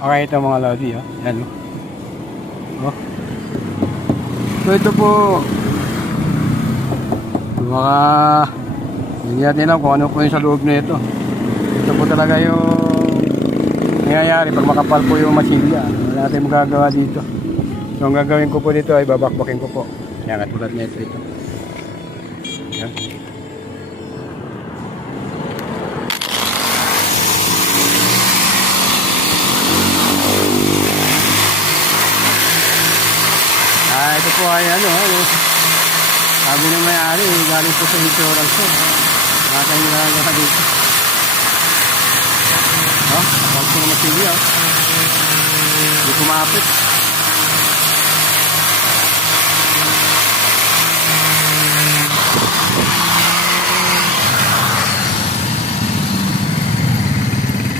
Okay, ito mga Lodi, oh. Yan, oh. Oh. So ito po mga hindi natin alam kung ano po yung sa loob na ito. Ito po talaga yung nangyayari pag makapal po yung masilya. Wala natin magagawa dito. So ang gagawin ko po dito ay babakbakin ko po. Yan, at tulad na ito. Yan. Ito po ay ano, sabi ng may-ari, galing po sa insurance ko. Wala tayong nilagawa dito. Kapag po na masilya, hindi kumapit.